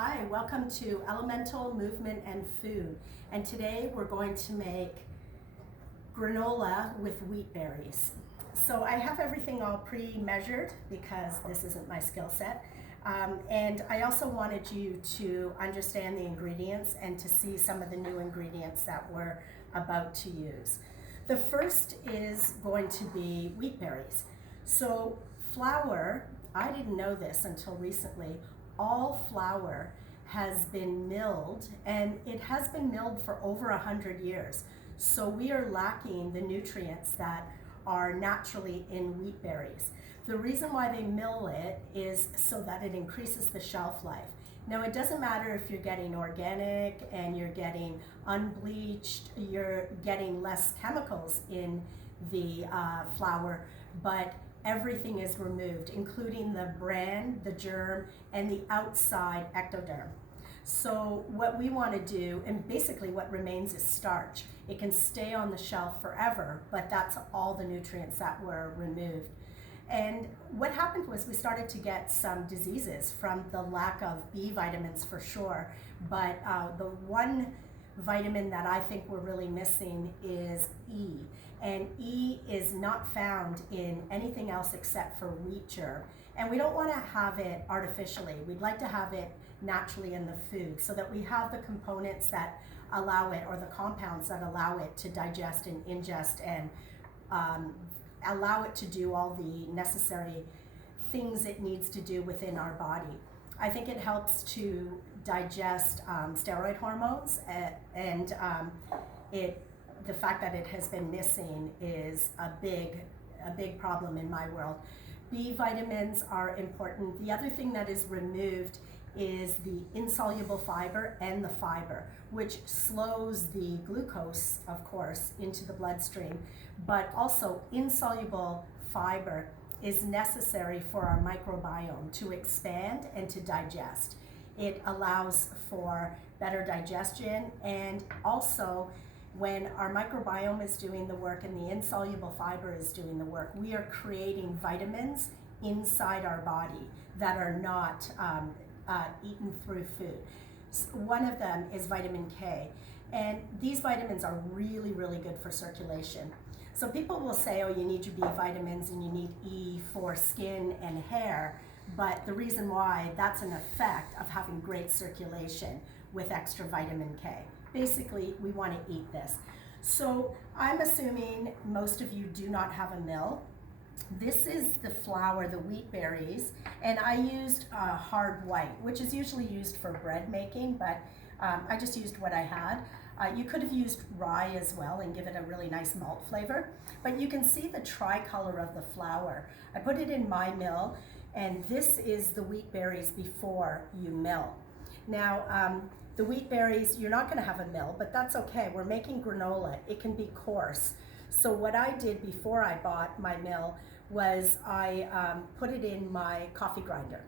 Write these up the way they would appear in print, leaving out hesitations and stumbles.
Hi, welcome to Elemental Movement and Food. And today we're going to make granola with wheat berries. So I have everything all pre-measured because this isn't my skill set. And I also wanted you to understand the ingredients and to see some of the new ingredients that we're about to use. The first is going to be wheat berries. So flour, I didn't know this until recently, all flour has been milled, and it has been milled for over 100 years. So we are lacking the nutrients that are naturally in wheat berries. The reason why they mill it is so that it increases the shelf life. Now, it doesn't matter if you're getting organic and you're getting unbleached, you're getting less chemicals in the flour, but everything is removed, including the bran, the germ, and the outside ectoderm. So what we want to do, and basically what remains is starch. It can stay on the shelf forever, but that's all the nutrients that were removed. And what happened was we started to get some diseases from the lack of B vitamins for sure, but the one vitamin that I think we're really missing is E. And E is not found in anything else except for wheat germ. And we don't want to have it artificially. We'd like to have it naturally in the food so that we have the components that allow it, or the compounds that allow it to digest and ingest and allow it to do all the necessary things it needs to do within our body. I think it helps to digest steroid hormones, and the fact that it has been missing is a big problem in my world. B vitamins are important. The other thing that is removed is the insoluble fiber and the fiber, which slows the glucose, of course, into the bloodstream, but also insoluble fiber is necessary for our microbiome to expand and to digest. It allows for better digestion, and also when our microbiome is doing the work and the insoluble fiber is doing the work, we are creating vitamins inside our body that are not eaten through food. One of them is vitamin K, and these vitamins are really, really good for circulation. So people will say, oh, you need your B vitamins and you need E for skin and hair, but the reason why, that's an effect of having great circulation with extra vitamin K. Basically, we want to eat this. So I'm assuming most of you do not have a mill. This is the flour, the wheat berries, and I used hard white, which is usually used for bread making, but I just used what I had. You could have used rye as well and give it a really nice malt flavor, but you can see the tricolor of the flour. I put it in my mill, and this is the wheat berries before you mill. Now, the wheat berries, you're not going to have a mill, but that's okay. We're making granola. It can be coarse. So what I did before I bought my mill was I put it in my coffee grinder.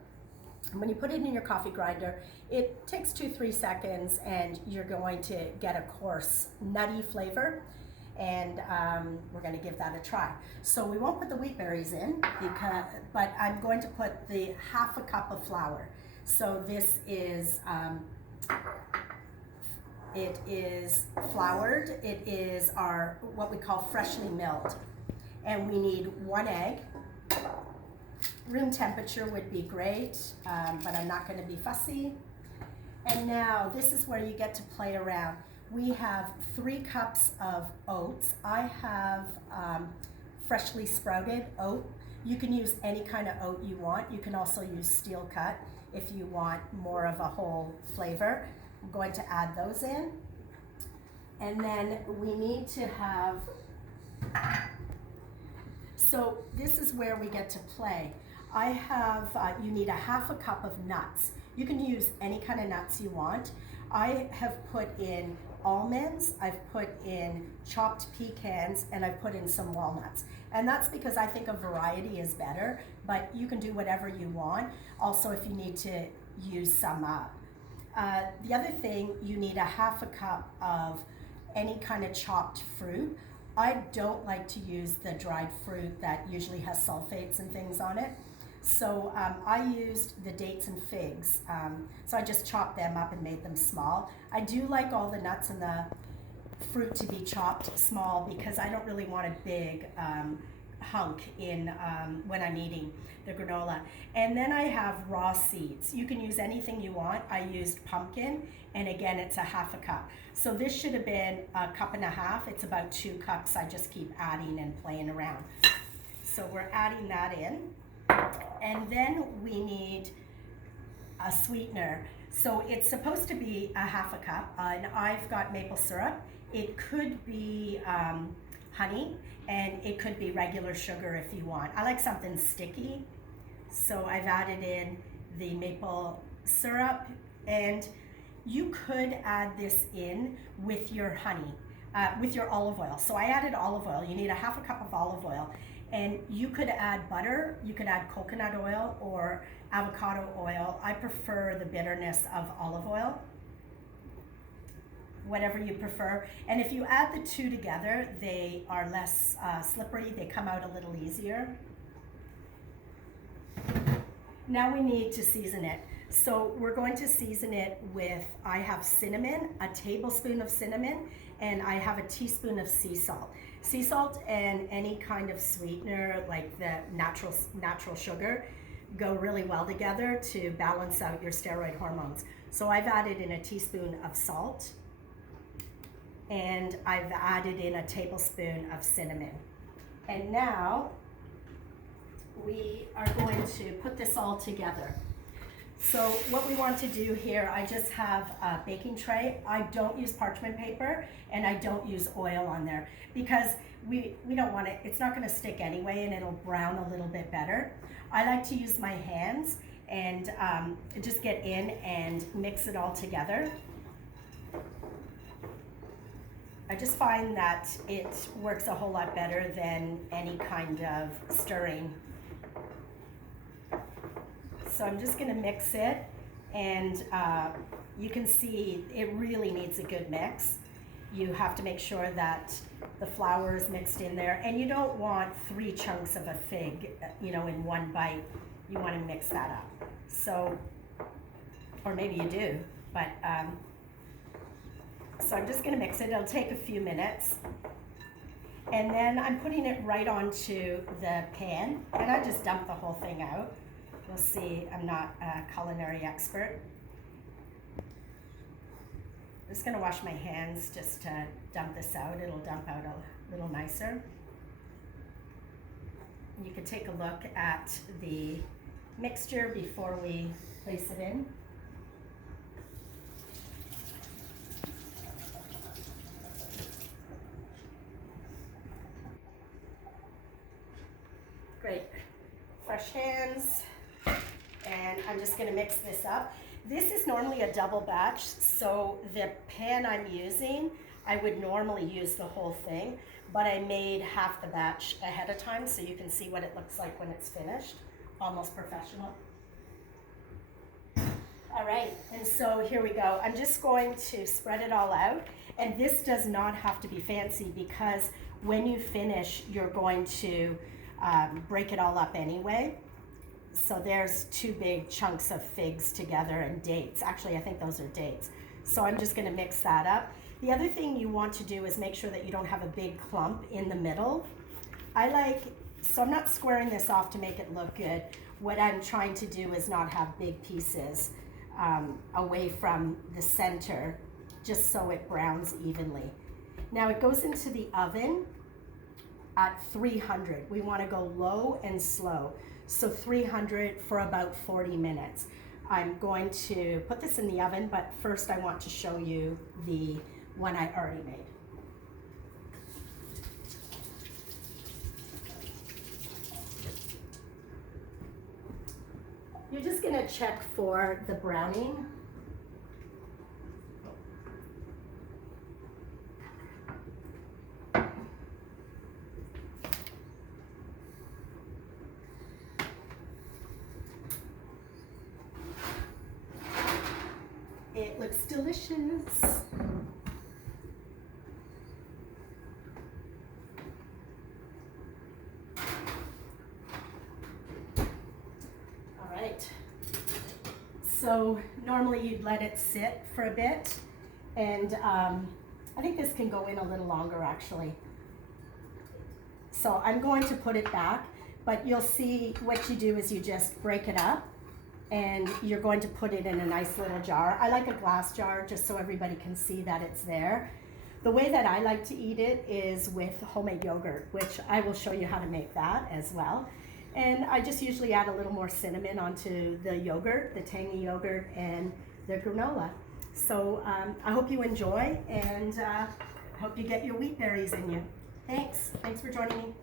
And when you put it in your coffee grinder, it takes 2-3 seconds and you're going to get a coarse, nutty flavor. And we're going to give that a try. So we won't put the wheat berries in, but I'm going to put the half a cup of flour. So this is, it is floured. It is our, what we call freshly milled. And we need 1 egg. Room temperature would be great, but I'm not going to be fussy. And now this is where you get to play around. We have 3 cups of oats. I have freshly sprouted oat. You can use any kind of oat you want. You can also use steel cut if you want more of a whole flavor. I'm going to add those in. And then we need to have, so this is where we get to play. I have, you need a half a cup of nuts. You can use any kind of nuts you want. I have put in almonds, I've put in chopped pecans, and I've put in some walnuts. And that's because I think a variety is better, but you can do whatever you want. Also, if you need to use some up. The other thing, you need a half a cup of any kind of chopped fruit. I don't like to use the dried fruit that usually has sulfates and things on it. So I used the dates and figs. So I just chopped them up and made them small. I do like all the nuts and the fruit to be chopped small because I don't really want a big hunk in when I'm eating the granola. And then I have raw seeds. You can use anything you want. I used pumpkin, and again, it's a half a cup. So this should have been a cup and a half. It's about 2 cups. I just keep adding and playing around. So we're adding that in. And then we need a sweetener. So it's supposed to be a half a cup, and I've got maple syrup. It could be honey, and it could be regular sugar if you want. I like something sticky, so I've added in the maple syrup, and you could add this in with your honey, with your olive oil. So I added olive oil. You need a half a cup of olive oil, and you could add butter, you could add coconut oil or avocado oil. I prefer the bitterness of olive oil, whatever you prefer. And if you add the two together, they are less slippery. They come out a little easier. Now we need to season it. So we're going to season it with, I have cinnamon, a tablespoon of cinnamon, and I have a teaspoon of sea salt. Sea salt and any kind of sweetener like the natural sugar go really well together to balance out your steroid hormones. So I've added in a teaspoon of salt, and I've added in a tablespoon of cinnamon. And now we are going to put this all together. So what we want to do here, I just have a baking tray. I don't use parchment paper, and I don't use oil on there because we don't want it, it's not gonna stick anyway, and it'll brown a little bit better. I like to use my hands and just get in and mix it all together. I just find that it works a whole lot better than any kind of stirring. So I'm just gonna mix it, and you can see it really needs a good mix. You have to make sure that the flour is mixed in there, and you don't want 3 chunks of a fig, in one bite. You want to mix that up. So, or maybe you do, but so I'm just gonna mix it. It'll take a few minutes. And then I'm putting it right onto the pan, and I just dump the whole thing out. You'll see I'm not a culinary expert. I'm just gonna wash my hands just to dump this out. It'll dump out a little nicer. You can take a look at the mixture before we place it in. Great, fresh hands. And I'm just gonna mix this up. This is normally a double batch, so the pan I'm using, I would normally use the whole thing, but I made half the batch ahead of time so you can see what it looks like when it's finished. Almost professional. All right, and so here we go. I'm just going to spread it all out, and this does not have to be fancy because when you finish, you're going to break it all up anyway. So there's 2 big chunks of figs together and dates. Actually, I think those are dates. So I'm just gonna mix that up. The other thing you want to do is make sure that you don't have a big clump in the middle. So I'm not squaring this off to make it look good. What I'm trying to do is not have big pieces away from the center, just so it browns evenly. Now it goes into the oven at 300. We wanna go low and slow. So 300 for about 40 minutes. I'm going to put this in the oven, but first I want to show you the one I already made. You're just gonna check for the browning. It looks delicious. So normally you'd let it sit for a bit, and I think this can go in a little longer actually. So I'm going to put it back, but you'll see what you do is you just break it up, and you're going to put it in a nice little jar. I like a glass jar just so everybody can see that it's there. The way that I like to eat it is with homemade yogurt, which I will show you how to make that as well. And I just usually add a little more cinnamon onto the yogurt, the tangy yogurt, and the granola. So I hope you enjoy, and hope you get your wheat berries in you. Thanks for joining me.